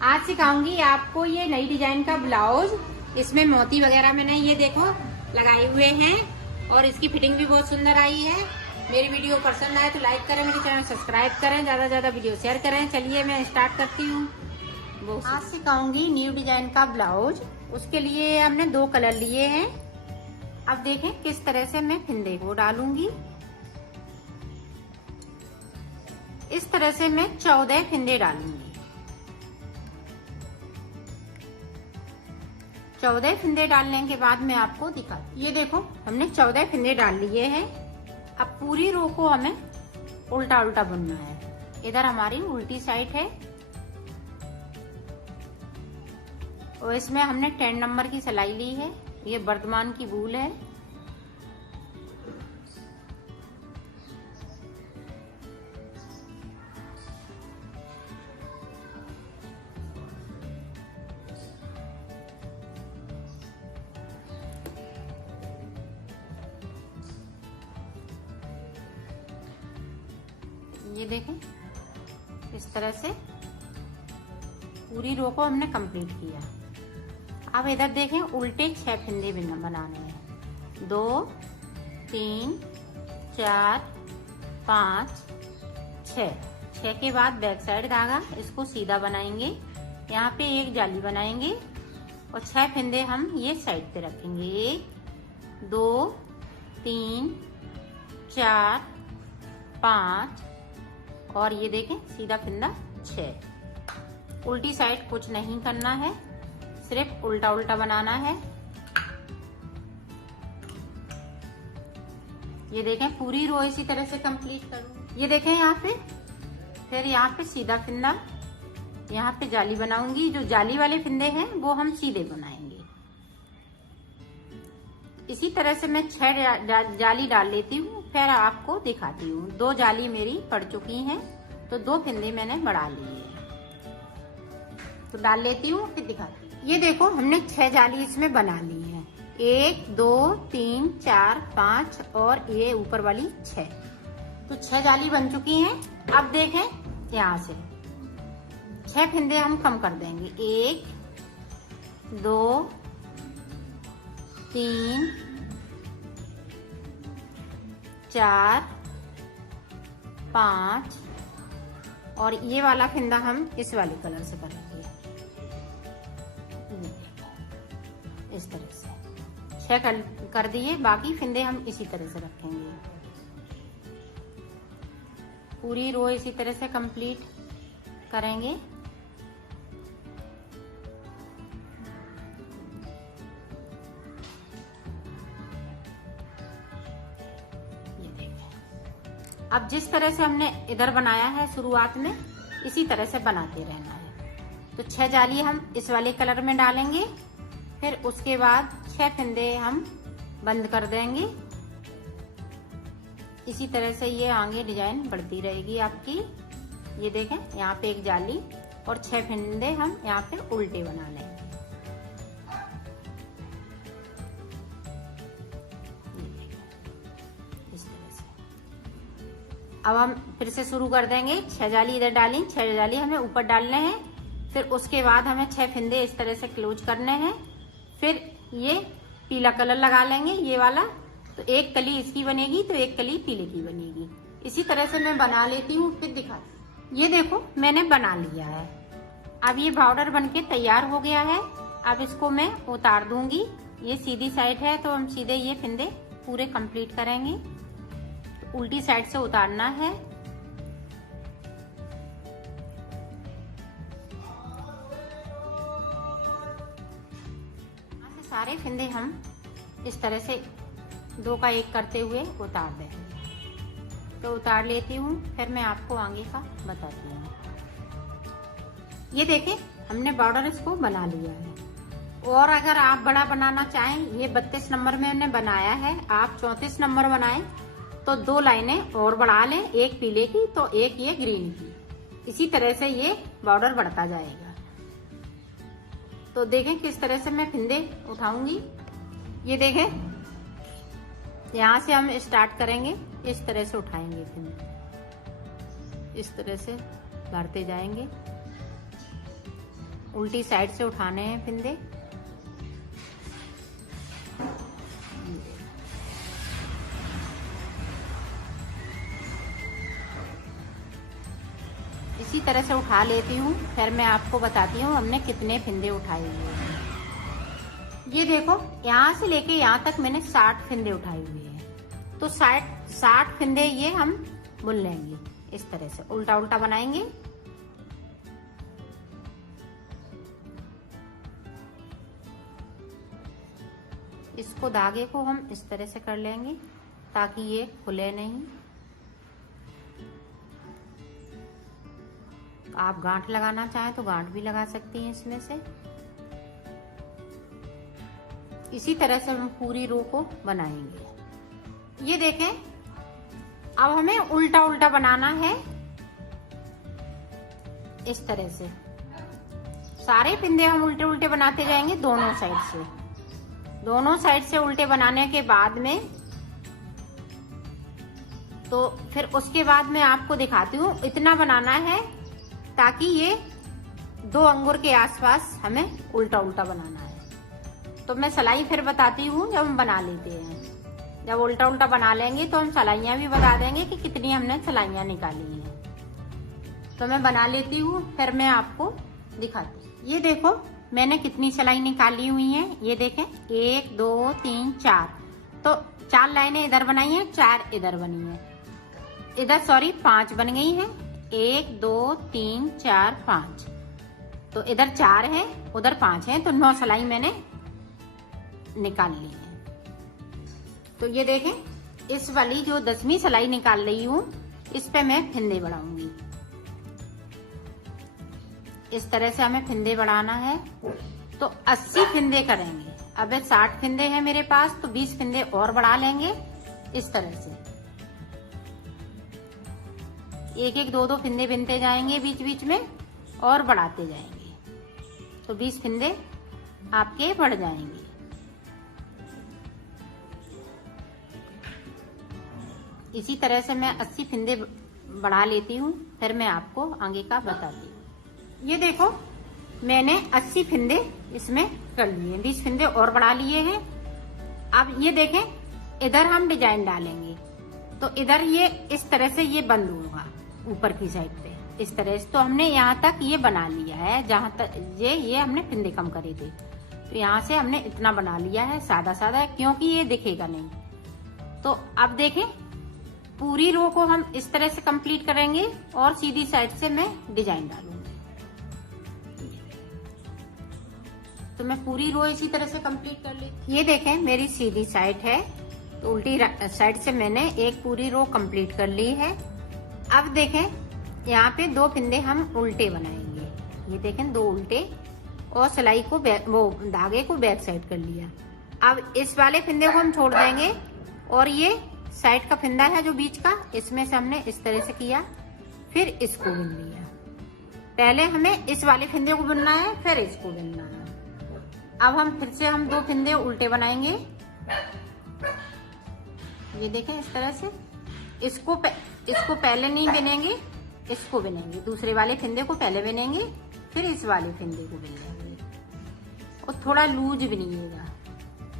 आज सिखाऊंगी आपको ये नई डिजाइन का ब्लाउज। इसमें मोती वगैरह मैंने ये देखो लगाए हुए हैं और इसकी फिटिंग भी बहुत सुंदर आई है। मेरी वीडियो पसंद आए तो लाइक करें, मेरे चैनल सब्सक्राइब करें, ज्यादा से ज्यादा वीडियो शेयर करें। चलिए मैं स्टार्ट करती हूँ। आज सिखाऊंगी न्यू डिजाइन का ब्लाउज। उसके लिए हमने 2 कलर लिए हैं। अब देखें किस तरह से मैं फिंदे को डालूंगी। इस तरह से मैं 14 फिंदे डालूंगी। 14 फिंदे डालने के बाद मैं आपको दिखाती। ये देखो हमने 14 फिंदे डाल लिए हैं। अब पूरी रो को हमें उल्टा उल्टा बुनना है। इधर हमारी उल्टी साइड है और इसमें हमने 10 नंबर की सिलाई ली है। ये वर्धमान की वूल है। ये देखें इस तरह से पूरी रो को हमने कंप्लीट किया। अब इधर देखें उल्टे 6 फिंदे बनाने हैं। 2 3 4 5 6। 6 के बाद बैक साइड धागा इसको सीधा बनाएंगे। यहाँ पे एक जाली बनाएंगे और 6 फिंदे हम ये साइड पे रखेंगे। 1 2 3 4 5 और ये देखें सीधा फिंदा 6। उल्टी साइड कुछ नहीं करना है, सिर्फ उल्टा उल्टा बनाना है। ये देखें पूरी रो इसी तरह से कंप्लीट करूँ। ये देखें यहाँ पे, फिर यहाँ पे सीधा फिंदा, यहाँ पे जाली बनाऊंगी। जो जाली वाले फिंदे हैं वो हम सीधे बनाएंगे। इसी तरह से मैं 6 जाली डाल लेती हूँ, फिर आपको दिखाती हूँ। 2 जाली मेरी पड़ चुकी हैं तो 2 फिंदे मैंने बढ़ा लिए तो डाल लेती हूँ, फिर दिखाती हूँ। ये देखो हमने 6 जाली इसमें बना ली है। 1 2 3 4 5 और ये ऊपर वाली 6। तो 6 जाली बन चुकी हैं। अब देखें यहाँ से 6 फिंदे हम कम कर देंगे। 1 2 3 4 5 और ये वाला फिंदा हम इस वाले कलर से करेंगे। इस तरह से 6 कर दिए, बाकी फिंदे हम इसी तरह से रखेंगे। पूरी रो इसी तरह से कंप्लीट करेंगे। अब जिस तरह से हमने इधर बनाया है शुरुआत में, इसी तरह से बनाते रहना है। तो 6 जाली हम इस वाले कलर में डालेंगे, फिर उसके बाद 6 फिंदे हम बंद कर देंगे। इसी तरह से ये आगे डिजाइन बढ़ती रहेगी आपकी। ये देखें यहाँ पे एक जाली और 6 फिंदे हम यहाँ पे उल्टे बना लेंगे। अब हम फिर से शुरू कर देंगे। 6 जाली इधर डाली, 6 जाली हमें ऊपर डालने हैं। फिर उसके बाद हमें 6 फिंदे इस तरह से क्लोज करने हैं। फिर ये पीला कलर लगा लेंगे, ये वाला। तो एक कली इसकी बनेगी तो एक कली पीले की बनेगी। इसी तरह से मैं बना लेती हूँ, फिर दिखाती। ये देखो मैंने बना लिया है। अब ये बॉर्डर बनके तैयार हो गया है। अब इसको मैं उतार दूंगी। ये सीधी साइड है तो हम सीधे ये फिंदे पूरे कंप्लीट करेंगे। उल्टी साइड से उतारना है। यहाँ से सारे फिंदे हम इस तरह से 2 का 1 करते हुए उतार देंगे। तो उतार लेती हूँ, फिर मैं आपको आगे का बताती हूँ। ये देखें हमने बॉर्डर इसको बना लिया है। और अगर आप बड़ा बनाना चाहें, ये 32 नंबर में मैंने बनाया है, आप 34 नंबर बनाएं तो 2 लाइनें और बढ़ा लें, एक पीले की तो एक ये ग्रीन की। इसी तरह से ये बॉर्डर बढ़ता जाएगा। तो देखें किस तरह से मैं फिंदे उठाऊंगी। ये देखें यहाँ से हम स्टार्ट करेंगे, इस तरह से उठाएंगे फिंदे, इस तरह से भरते जाएंगे। उल्टी साइड से उठाने हैं फिंदे। इसी तरह से उठा लेती हूँ, फिर मैं आपको बताती हूँ हमने कितने फिंदे उठाए हुए हैं। ये देखो, यहाँ से लेके यहाँ तक मैंने 60 फिंदे उठाए हुए हैं। तो 60 फिंदे ये हम बुन लेंगे। इस तरह से उल्टा उल्टा बनाएंगे। इसको धागे को हम इस तरह से कर लेंगे ताकि ये खुले नहीं। आप गांठ लगाना चाहें तो गांठ भी लगा सकती हैं इसमें से। इसी तरह से हम पूरी रो को बनाएंगे। ये देखें, अब हमें उल्टा उल्टा बनाना है। इस तरह से सारे फिंदे हम उल्टे उल्टे बनाते जाएंगे दोनों साइड से। दोनों साइड से उल्टे बनाने के बाद में तो फिर उसके बाद मैं आपको दिखाती हूँ। इतना बनाना है ताकि ये 2 अंगूर के आसपास हमें उल्टा उल्टा बनाना है। तो मैं सिलाई फिर बताती हूँ जब हम बना लेते हैं। जब उल्टा उल्टा बना लेंगे तो हम सिलाइयाँ भी बता देंगे कि कितनी हमने सिलाइयाँ निकाली हैं। तो मैं बना लेती हूँ, फिर मैं आपको दिखाती हूँ। ये देखो मैंने कितनी सिलाई निकाली हुई हैं। ये देखें, 1 2 3 4। तो 4 लाइनें इधर बनाई हैं, 4 इधर बनी हैं। इधर 5 बन गई हैं। 1 2 3 4 5। तो इधर 4 है, उधर 5 है, तो 9 सिलाई मैंने निकाल ली है। तो ये देखें, इस वाली जो 10वीं सिलाई निकाल रही हूँ, इस पे मैं फिंदे बढ़ाऊंगी। इस तरह से हमें फिंदे बढ़ाना है। तो 80 फिंदे करेंगे। अब 60 फिंदे हैं मेरे पास, तो 20 फिंदे और बढ़ा लेंगे। इस तरह से 1 2 फिंदे बिनते जाएंगे बीच बीच में और बढ़ाते जाएंगे। तो 20 फिंदे आपके बढ़ जाएंगे। इसी तरह से मैं 80 फिंदे बढ़ा लेती हूँ, फिर मैं आपको आगे का बताती हूँ। ये देखो, मैंने 80 फिंदे इसमें कर लिए, 20 फिंदे और बढ़ा लिए हैं। अब ये देखें, इधर हम डिजाइन डालेंगे। तो इधर ये इस तरह से ये बंद होगा ऊपर की साइड पे। इस तरह से तो हमने यहाँ तक ये बना लिया है। जहां तक ये हमने फिंदे कम करे थे, तो यहाँ से हमने इतना बना लिया है सादा सादा, क्योंकि ये दिखेगा नहीं। तो अब देखें, पूरी रो को हम इस तरह से कंप्लीट करेंगे और सीधी साइड से मैं डिजाइन डालूंगी। तो मैं पूरी रो इसी तरह से कंप्लीट कर ली। ये देखें, मेरी सीधी साइड है, तो उल्टी साइड से मैंने एक पूरी रो कंप्लीट कर ली है। अब देखें, यहाँ पे 2 फिंदे हम उल्टे बनाएंगे। ये देखें, 2 उल्टे, और सिलाई को वो धागे को बैक साइड कर लिया। अब इस वाले फिंदे को हम छोड़ देंगे और ये साइड का फिंदा है जो बीच का, इसमें से हमने इस तरह से किया, फिर इसको बुन लिया। पहले हमें इस वाले फिंदे को बुनना है, फिर इसको बुनना है। अब हम फिर से 2 फिंदे उल्टे बनाएंगे। ये देखें, इस तरह से इसको पहले नहीं बिनेंगे, इसको बिनेंगे। दूसरे वाले फिंदे को पहले बिनेंगे, फिर इस वाले फिंदे को बिनेंगे। और थोड़ा लूज बिनिएगा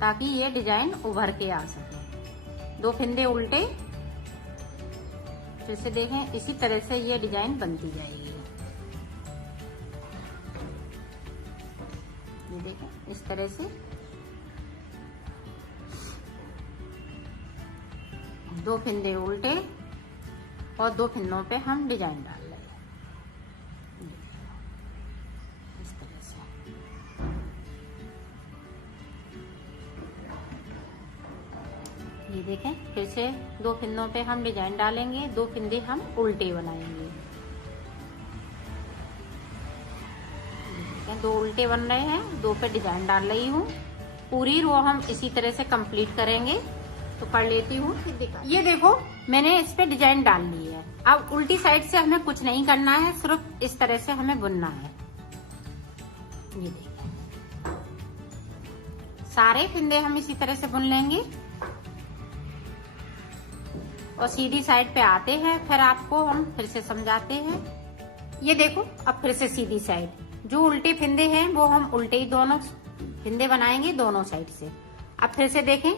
ताकि ये डिजाइन उभर के आ सके। 2 फिंदे उल्टे, फिर से देखें, इसी तरह से ये डिजाइन बनती जाएगी। ये देखें, इस तरह से 2 फिंदे उल्टे और 2 फिंदों पे हम डिजाइन डाल लेंगे। इस तरह से ये देखें, फिर से 2 फिंदों पे हम डिजाइन डालेंगे। 2 फिंदे हम उल्टे बनाएंगे। 2 उल्टे बन रहे हैं, 2 पे डिजाइन डाल रही हूँ। पूरी रो हम इसी तरह से कंप्लीट करेंगे। तो कर लेती हूँ। ये देखो, मैंने इस पे डिजाइन डाल ली है। अब उल्टी साइड से हमें कुछ नहीं करना है, सिर्फ इस तरह से हमें बुनना है। ये देखिए, सारे फिंदे हम इसी तरह से बुन लेंगे और सीधी साइड पे आते हैं। फिर आपको हम फिर से समझाते हैं। ये देखो, अब फिर से सीधी साइड जो उल्टे फिंदे हैं वो हम उल्टे ही दोनों फिंदे बनाएंगे दोनों साइड से। अब फिर से देखें,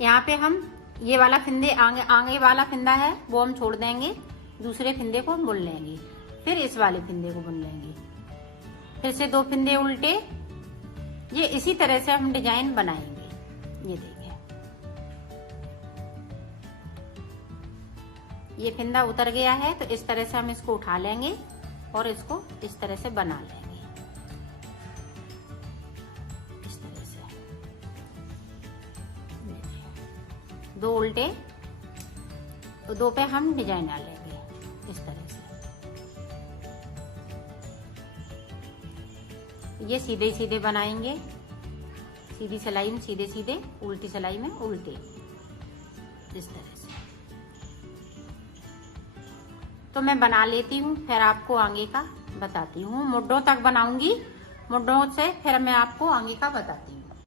यहाँ पे हम ये वाला फिंदे आगे वाला फिंदा है वो हम छोड़ देंगे, दूसरे फिंदे को हम बुन लेंगे, फिर इस वाले फिंदे को बुन लेंगे, फिर से 2 फिंदे उल्टे। ये इसी तरह से हम डिजाइन बनाएंगे। ये देखिए, ये फिंदा उतर गया है तो इस तरह से हम इसको उठा लेंगे और इसको इस तरह से बना लेंगे, इस तरह से 2 उल्टे तो 2 पे हम डिजाइन डालेंगे इस तरह से। ये सीधे सीधे बनाएंगे, सीधी सिलाई में सीधे सीधे, उल्टी सिलाई में उल्टे, इस तरह से। तो मैं बना लेती हूँ, फिर आपको आगे का बताती हूँ। मुड्ढों तक बनाऊंगी, मुड्ढों से फिर मैं आपको आगे का बताती हूँ।